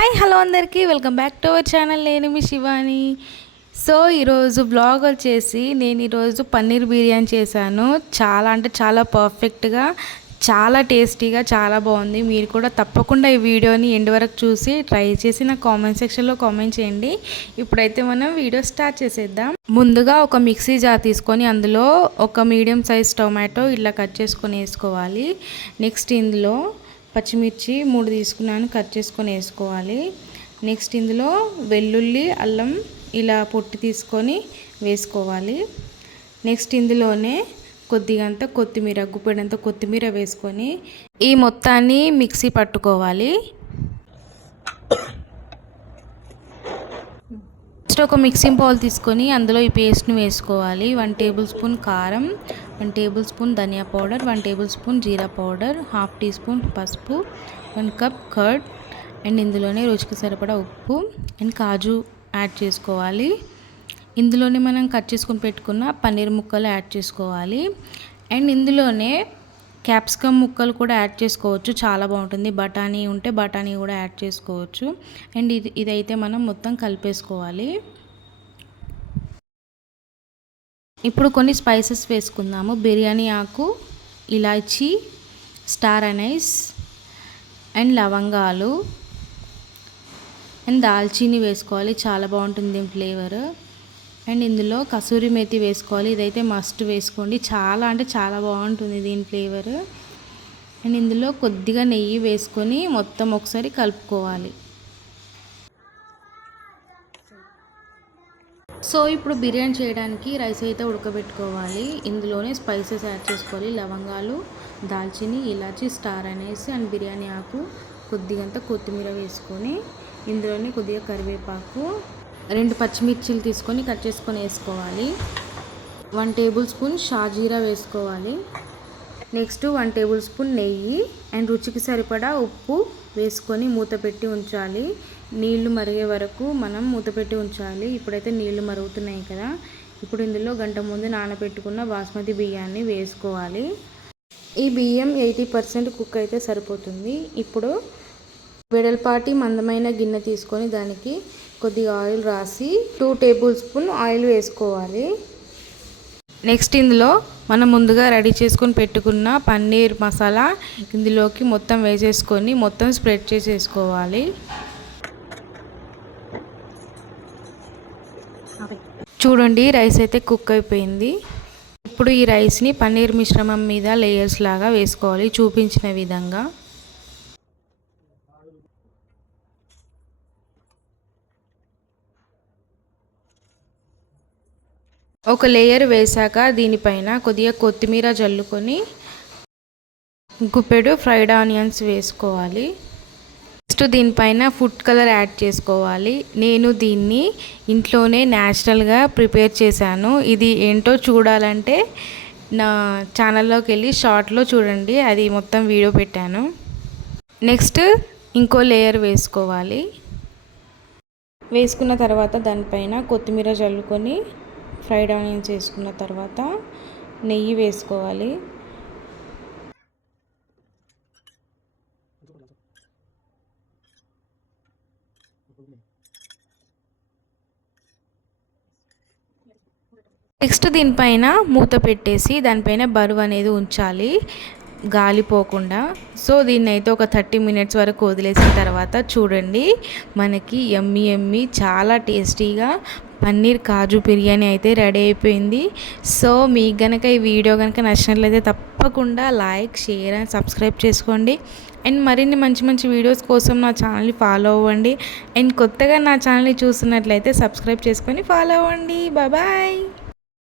Hi hello అందరికీ welcome back to our channel. నేను మీ Shivani. So ఈరోజు బ్లాగ్ వచ్చేసి నేను ఈరోజు పన్నీర్ బిర్యానీ చేశాను. చాలా అంటే చాలా పర్ఫెక్ట్గా, చాలా టేస్టీగా, చాలా బాగుంది. మీరు కూడా తప్పకుండా ఈ వీడియోని ఎండ్ వరకు చూసి ట్రై చేసి నాకు కామెంట్ సెక్షన్లో కామెంట్ చేయండి. ఇప్పుడైతే మనం వీడియో స్టార్ట్ చేసేద్దాం. ముందుగా ఒక మిక్సీ జార్ తీసుకొని అందులో ఒక మీడియం సైజ్ టొమాటో ఇలా కట్ చేసుకొని వేసుకోవాలి. నెక్స్ట్ ఇందులో పచ్చిమిర్చి 3 తీసుకున్నాను, కట్ చేసుకొని వేసుకోవాలి. నెక్స్ట్ ఇందులో వెల్లుల్లి, అల్లం ఇలా పొట్టు తీసుకొని వేసుకోవాలి. నెక్స్ట్ ఇందులోనే కొద్దిగంత కొత్తిమీర, గుప్పెడంత కొత్తిమీర వేసుకొని ఈ మొత్తాన్ని మిక్సీ పట్టుకోవాలి. నెక్స్ట్ ఒక మిక్సింగ్ బౌల్ తీసుకొని అందులో ఈ పేస్ట్ని వేసుకోవాలి. 1 టేబుల్ స్పూన్ కారం, 1 టేబుల్ స్పూన్ ధనియా పౌడర్, 1 టేబుల్ స్పూన్ జీరా పౌడర్, 1/2 టీ స్పూన్ పసుపు, 1 కప్ కర్డ్ అండ్ ఇందులోనే రుచికి సరిపడా ఉప్పు అండ్ కాజు యాడ్ చేసుకోవాలి. ఇందులోనే మనం కట్ చేసుకొని పెట్టుకున్న పన్నీర్ ముక్కలు యాడ్ చేసుకోవాలి. అండ్ ఇందులోనే క్యాప్సికమ్ ముక్కలు కూడా యాడ్ చేసుకోవచ్చు, చాలా బాగుంటుంది. బఠానీ ఉంటే బఠానీ కూడా యాడ్ చేసుకోవచ్చు. అండ్ ఇదైతే మనం మొత్తం కలిపేసుకోవాలి. ఇప్పుడు కొన్ని స్పైసెస్ వేసుకుందాము. బిర్యానీ ఆకు, ఇలాచీ, స్టార్ అనైస్ అండ్ లవంగాలు అండ్ దాల్చీని వేసుకోవాలి, చాలా బాగుంటుంది ఫ్లేవర్. అండ్ ఇందులో కసూరి మేతి వేసుకోవాలి, ఇదైతే మస్ట్ వేసుకోండి, చాలా అంటే చాలా బాగుంటుంది దీని ఫ్లేవర్. అండ్ ఇందులో కొద్దిగా నెయ్యి వేసుకొని మొత్తం ఒకసారి కలుపుకోవాలి. సో ఇప్పుడు బిర్యానీ చేయడానికి రైస్ అయితే ఉడకబెట్టుకోవాలి. ఇందులోనే స్పైసెస్ యాడ్ చేసుకోవాలి. లవంగాలు, దాల్చిని, ఇలాచి, స్టార్ అనేసి అండ్ బిర్యానీ ఆకు, కొద్దిగంత కొత్తిమీర వేసుకొని ఇందులోనే కొద్దిగా కరివేపాకు, 2 పచ్చిమిర్చిలు తీసుకొని కట్ చేసుకొని వేసుకోవాలి. 1 టేబుల్ స్పూన్ షాజీరా వేసుకోవాలి. నెక్స్ట్ 1 టేబుల్ స్పూన్ నెయ్యి అండ్ రుచికి సరిపడా ఉప్పు వేసుకొని మూత పెట్టి ఉంచాలి. నీళ్లు మరిగే వరకు మనం మూత పెట్టి ఉంచాలి. ఇప్పుడైతే నీళ్లు మరుగుతున్నాయి కదా, ఇప్పుడు ఇందులో గంట ముందు నానబెట్టుకున్న బాస్మతి బియ్యాన్ని వేసుకోవాలి. ఈ బియ్యం 80% కుక్ అయితే సరిపోతుంది. ఇప్పుడు వెడల్పాటి మందమైన గిన్నె తీసుకొని దానికి కొద్దిగా ఆయిల్ రాసి 2 టేబుల్ స్పూన్ ఆయిల్ వేసుకోవాలి. నెక్స్ట్ ఇందులో మనం ముందుగా రెడీ చేసుకొని పెట్టుకున్న పన్నీర్ మసాలా ఇందులోకి మొత్తం వేసేసుకొని మొత్తం స్ప్రెడ్ చేసేసుకోవాలి. చూడండి రైస్ అయితే కుక్ అయిపోయింది. ఇప్పుడు ఈ రైస్ని పన్నీర్ మిశ్రమం మీద లేయర్స్ లాగా వేసుకోవాలి చూపించిన విధంగా. ఒక లేయర్ వేసాక దీనిపైన కొద్దిగా కొత్తిమీర జల్లుకొని గుప్పెడు ఫ్రైడ్ ఆనియన్స్ వేసుకోవాలి. నెక్స్ట్ దీనిపైన ఫుడ్ కలర్ యాడ్ చేసుకోవాలి. నేను దీన్ని ఇంట్లోనే న్యాచురల్గా ప్రిపేర్ చేశాను. ఇది ఏంటో చూడాలంటే నా ఛానల్లోకి వెళ్ళి షార్ట్లో చూడండి, అది మొత్తం వీడియో పెట్టాను. నెక్స్ట్ ఇంకో లేయర్ వేసుకోవాలి. వేసుకున్న తర్వాత దానిపైన కొత్తిమీర జల్లుకొని ఫ్రైడ్ ఆనియన్స్ వేసుకున్న తర్వాత నెయ్యి వేసుకోవాలి. నెక్స్ట్ దీనిపైన మూత పెట్టేసి దానిపైన బరువు అనేది ఉంచాలి, గాలిపోకుండా. సో దీన్ని అయితే ఒక 30 మినిట్స్ వరకు వదిలేసిన తర్వాత చూడండి మనకి యమ్మీ యమ్మీ చాలా టేస్టీగా పన్నీర్ కాజు బిర్యానీ అయితే రెడీ అయిపోయింది. సో మీకు కనుక ఈ వీడియో కనుక నచ్చినట్లయితే తప్పకుండా లైక్, షేర్ అండ్ సబ్స్క్రైబ్ చేసుకోండి. అండ్ మరిన్ని మంచి మంచి వీడియోస్ కోసం నా ఛానల్ని ఫాలో అవ్వండి. అండ్ కొత్తగా నా ఛానల్ని చూస్తున్నట్లయితే సబ్స్క్రైబ్ చేసుకొని ఫాలో అవ్వండి. బాయ్.